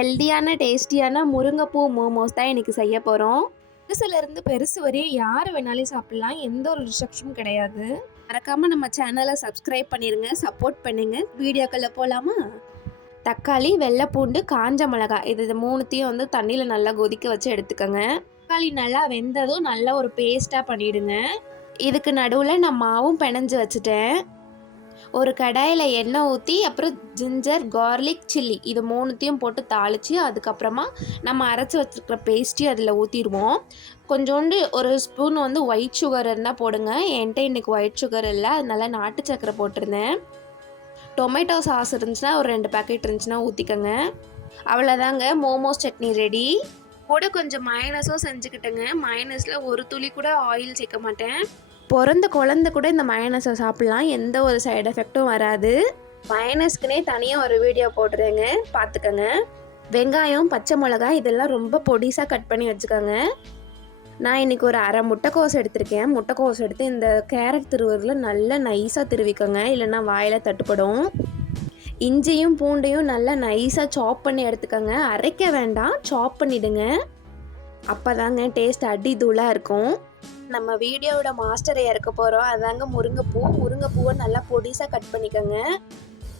ஹெல்தியான டேஸ்டியான முருங்கைப்பூ மோமோஸ் தான் இன்றைக்கி செய்ய போகிறோம். பெருசுலேருந்து பெருசு வரையும் யார் வேணாலும் சாப்பிட்லாம், எந்த ஒரு ரிஸ்ட்ரிக்ஷனும் கிடையாது. மறக்காமல் நம்ம சேனலை சப்ஸ்கிரைப் பண்ணிடுங்க, சப்போர்ட் பண்ணுங்க. வீடியோக்குள்ளே போகலாமா? தக்காளி, வெள்ளைப்பூண்டு, காஞ்ச மிளகாய் இது மூணுத்தையும் வந்து தண்ணியில் நல்லா கொதிக்க வச்சு எடுத்துக்கோங்க. தக்காளி நல்லா வெந்ததும் நல்லா ஒரு பேஸ்ட்டாக பண்ணிவிடுங்க. இதுக்கு நடுவில் நான் மாவும் பிணைஞ்சு வச்சுட்டேன். ஒரு கடாயில் எண்ணெய் ஊற்றி அப்புறம் ஜிஞ்சர், கார்லிக், சில்லி இது மூணுத்தையும் போட்டு தாளித்து அதுக்கப்புறமா நம்ம அரைச்சி வச்சுருக்கிற பேஸ்ட்டையும் அதில் ஊற்றிடுவோம். கொஞ்சோண்டு ஒரு ஸ்பூன் வந்து ஒயிட் சுகர் இருந்தால் போடுங்க. என்கிட்ட இன்றைக்கி ஒயிட் சுகர் இல்லை, அதனால நாட்டு சக்கரை போட்டிருந்தேன். டொமேட்டோ சாஸ் இருந்துச்சுன்னா ஒரு 2 பேக்கெட் இருந்துச்சுன்னா ஊற்றிக்கோங்க. அவ்வளோதாங்க, மோமோஸ் சட்னி ரெடி. கூட கொஞ்சம் மயனஸும் செஞ்சுக்கிட்டேங்க. மயனஸில் ஒரு துளி கூட ஆயில் சேர்க்க மாட்டேன். பிறந்த குழந்தை கூட இந்த மயனஸை சாப்பிட்லாம், எந்த ஒரு சைடு எஃபெக்டும் வராது. மயனஸ்க்குனே தனியாக ஒரு வீடியோ போட்டுருங்க, பார்த்துக்கோங்க. வெங்காயம், பச்சை மிளகாய் இதெல்லாம் ரொம்ப பொடிசாக கட் பண்ணி வச்சுக்கோங்க. நான் இன்றைக்கி ஒரு அரை முட்டைக்கோஸ் எடுத்திருக்கேன். முட்டைக்கோஸ் எடுத்து இந்த கேரட் திருவுறதில் நல்லா நைஸாக திருவிக்கோங்க, இல்லைன்னா வாயில் தட்டுப்படும். இஞ்சியும் பூண்டையும் நல்லா நைஸாக சாப் பண்ணி எடுத்துக்கோங்க. அரைக்க வேண்டாம், சாப் பண்ணிவிடுங்க. அப்போ தாங்க டேஸ்ட் அடி தூளாக இருக்கும். நம்ம வீடியோவோட மாஸ்டரை இறக்க போகிறோம், அதாங்க முருங்கைப்பூ. முருங்கைப்பூவை நல்லா பொடிசாக கட் பண்ணிக்கோங்க.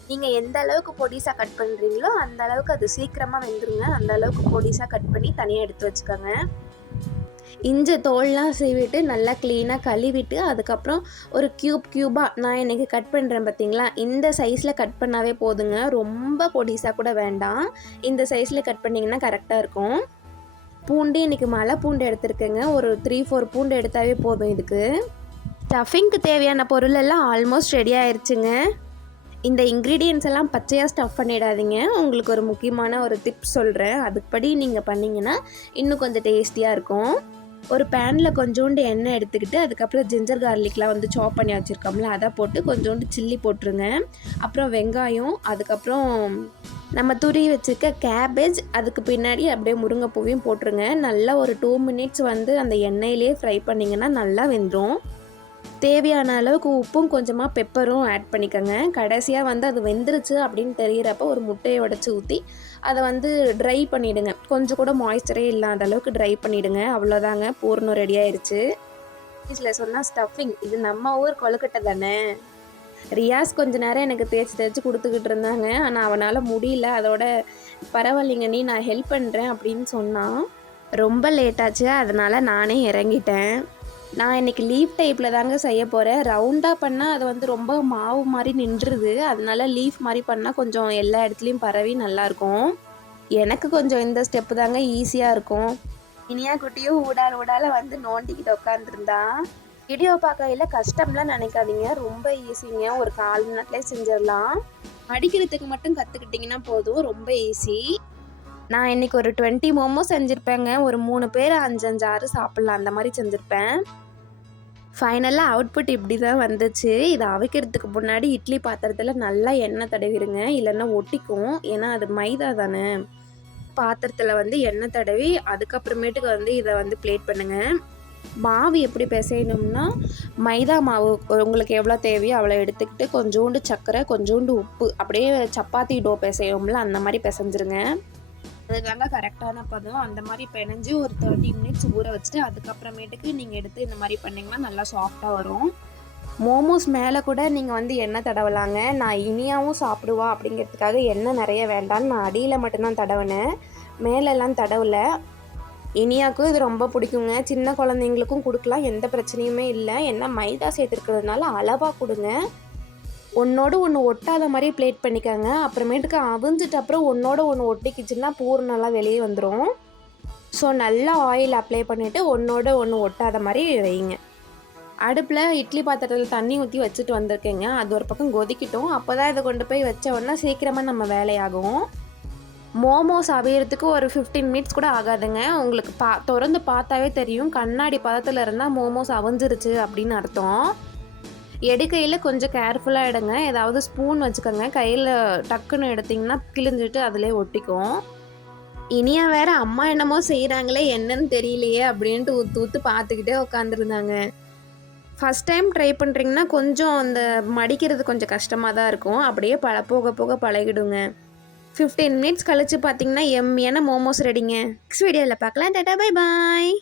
நீங்கள் எந்த அளவுக்கு பொடிசாக கட் பண்ணுறீங்களோ அந்த அளவுக்கு அது சீக்கிரமாக வெந்துருங்க. அந்த அளவுக்கு பொடிசாக கட் பண்ணி தனியாக எடுத்து வச்சுக்கோங்க. இஞ்சி தோல்லாம் சீவிட்டு நல்லா க்ளீனாக கழுவிட்டு அதுக்கப்புறம் ஒரு க்யூபாக நான் இன்றைக்கி கட் பண்ணுறேன் பார்த்தீங்களா, இந்த சைஸில் கட் பண்ணாவே போதுங்க. ரொம்ப பொடிசாக கூட வேண்டாம், இந்த சைஸில் கட் பண்ணிங்கன்னா கரெக்டாக இருக்கும். பூண்டு இன்றைக்கி மலை பூண்டு எடுத்துருக்கேங்க. ஒரு 3-4 பூண்டு எடுத்தாவே போதும். இதுக்கு ஸ்டஃபிங்க்கு தேவையான பொருள் எல்லாம் ஆல்மோஸ்ட் ரெடி ஆயிடுச்சுங்க. இந்த இன்க்ரீடியன்ஸ் எல்லாம் பச்சையாக ஸ்டஃப் பண்ணிடாதீங்க. உங்களுக்கு ஒரு முக்கியமான ஒரு டிப்ஸ் சொல்கிறேன், அதுபடி நீங்கள் பண்ணிங்கன்னா இன்னும் கொஞ்சம் டேஸ்டியாக இருக்கும். ஒரு பேனில் கொஞ்சோண்டு எண்ணெய் எடுத்துக்கிட்டு அதுக்கப்புறம் ஜிஞ்சர் கார்லிக்லாம் வந்து சாப் பண்ணி வச்சுருக்கோம்ல, அதை போட்டு கொஞ்சோண்டு சில்லி போட்டுருங்க. அப்புறம் வெங்காயம், அதுக்கப்புறம் நம்ம துருவி வச்சுருக்க கேபேஜ், அதுக்கு பின்னாடி அப்படியே முருங்கைப்பூவையும் போட்டுருங்க. நல்லா ஒரு 2 மினிட்ஸ் வந்து அந்த எண்ணெயிலே ஃப்ரை பண்ணிங்கன்னா நல்லா வெந்துடும். தேவையான அளவுக்கு உப்பும் கொஞ்சமாக பெப்பரும் ஆட் பண்ணிக்கோங்க. கடைசியாக வந்து அது வெந்துருச்சு அப்படின்னு தெரிகிறப்ப ஒரு முட்டையை உடச்சி ஊற்றி அதை வந்து ட்ரை பண்ணிவிடுங்க. கொஞ்சம் கூட மாய்ஸ்சரே இல்லாத அளவுக்கு ட்ரை பண்ணிவிடுங்க. அவ்வளோதாங்க, பூர்ணம் ரெடி ஆயிடுச்சு. இதில் சொன்னால் ஸ்டஃபிங் இது நம்ம ஊர் கொழுக்கட்டை தானே. ரியாஸ் கொஞ்ச நேரம் எனக்கு தேய்ச்சி கொடுத்துக்கிட்டு இருந்தாங்க, ஆனால் அவனால் முடியல. அதோட பரவாயில்லைங்க நீ நான் ஹெல்ப் பண்ணுறேன் அப்படின்னு சொன்னான். ரொம்ப லேட்டாச்சு, அதனால் நானே இறங்கிட்டேன். நான் இன்றைக்கி லீஃப் டைப்பில் தாங்க செய்ய போகிறேன். ரவுண்டாக பண்ணால் அது வந்து ரொம்ப மாவு மாதிரி நின்றுது, அதனால லீஃப் மாதிரி பண்ணால் கொஞ்சம் எல்லா இடத்துலையும் பரவி நல்லாயிருக்கும். எனக்கு கொஞ்சம் இந்த ஸ்டெப்பு தாங்க ஈஸியாக இருக்கும். இனியா குட்டியும் ஊடால வந்து நோண்டிக்கிட்டு உட்காந்துருந்தா. வீடியோ பார்க்கையில் கஷ்டம்லாம் நினைக்காதீங்க, ரொம்ப ஈஸிங்க. ஒரு 4 மணி நேரத்துலேயே செஞ்சிடலாம். அடிக்கிறதுக்கு மட்டும் கற்றுக்கிட்டிங்கன்னா போதும், ரொம்ப ஈஸி. நான் இன்றைக்கி ஒரு 20 மோமோஸ் செஞ்சுருப்பேங்க. ஒரு 3 பேர் 5-6 சாப்பிட்லாம், அந்த மாதிரி செஞ்சுருப்பேன். ஃபைனலாக அவுட்புட் இப்படி தான் வந்துச்சு. இதை அவிக்கிறதுக்கு முன்னாடி இட்லி பாத்திரத்தில் நல்லா எண்ணெய் தடவிடுங்க, இல்லைன்னா ஒட்டிக்கும். ஏன்னா அது மைதா தானே. பாத்திரத்தில் வந்து எண்ணெய் தடவி அதுக்கப்புறமேட்டுக்கு வந்து இதை வந்து பிளேட் பண்ணுங்கள். மாவு எப்படி பிசையணும்னா, மைதா மாவு உங்களுக்கு எவ்வளோ தேவையோ அவ்வளோ எடுத்துக்கிட்டு கொஞ்சோண்டு சர்க்கரை, கொஞ்சோண்டு உப்பு, அப்படியே சப்பாத்தி டோ பிசையோம்ல அந்த மாதிரி பிசைஞ்சிருங்க. அதுதாங்க கரெக்டான பதம். அந்த மாதிரி பிணைஞ்சு ஒரு 30 மினிட்ஸ் ஊற வச்சுட்டு அதுக்கப்புறமேட்டுக்கு நீங்கள் எடுத்து இந்த மாதிரி பண்ணிங்கன்னா நல்லா சாஃப்டாக வரும். மோமோஸ் மேலே கூட நீங்கள் வந்து எண்ணெய் தடவலாங்க. நான் இனியாவும் சாப்பிடுவா அப்படிங்கிறதுக்காக எண்ணெய் நிறைய வேண்டான்னு நான் அடியில் மட்டும்தான் தடவினேன், மேலெல்லாம் தடவலை. இனியாவுக்கும் இது ரொம்ப பிடிக்குங்க. சின்ன குழந்தைங்களுக்கும் கொடுக்கலாம், எந்த பிரச்சனையுமே இல்லை. ஏன்னா மைதா சேர்த்துருக்கிறதுனால அளவாக கொடுங்க. ஒன்றோடு ஒன்று ஒட்டாத மாதிரி பிளேட் பண்ணிக்கோங்க. அப்புறமேட்டுக்கு அவிஞ்சிட்டு அப்புறம் ஒன்றோட ஒன்று ஒட்டிக்கிச்சுன்னா பூர்ணம்லாம் வெளியே வந்துடும். ஸோ நல்லா ஆயில் அப்ளை பண்ணிவிட்டு ஒன்றோட ஒன்று ஒட்டாத மாதிரி வைங்க. அடுப்பில் இட்லி பாத்திரத்தில் தண்ணி ஊற்றி வச்சுட்டு வந்திருக்கேங்க. அது ஒரு பக்கம் கொதிக்கிட்டோம். அப்போ தான் இதை கொண்டு போய் வச்ச உடனே சீக்கிரமாக நம்ம வேலையாகும். மோமோஸ் அவியறதுக்கு ஒரு 15 மினிட்ஸ் கூட ஆகாதுங்க. உங்களுக்கு திறந்து பார்த்தாவே தெரியும், கண்ணாடி பதத்தில் இருந்தால் மோமோஸ் அவிஞ்சிருச்சு அப்படின்னு அர்த்தம். எடுக்கையில் கொஞ்சம் கேர்ஃபுல்லாக எடுங்க. ஏதாவது ஸ்பூன் வச்சுக்கோங்க, கையில் டக்குன்னு எடுத்திங்கன்னா கிழிஞ்சிட்டு அதிலே ஒட்டிக்கும். இனியா வேறு அம்மா என்னமோ செய்கிறாங்களே என்னன்னு தெரியலையே அப்படின்ட்டு ஊற்று பார்த்துக்கிட்டே உட்காந்துருந்தாங்க. ஃபஸ்ட் டைம் ட்ரை பண்ணுறீங்கன்னா கொஞ்சம் அந்த மடிக்கிறது கொஞ்சம் கஷ்டமாக தான் இருக்கும். அப்படியே போக போக பழகிடுங்க. 15 மினிட்ஸ் கழிச்சு பார்த்தீங்கன்னா எம்மியான மோமோஸ் ரெடிங்க. நெக்ஸ்ட் வீடியோவில் பார்க்கலாம். Tata bye bye.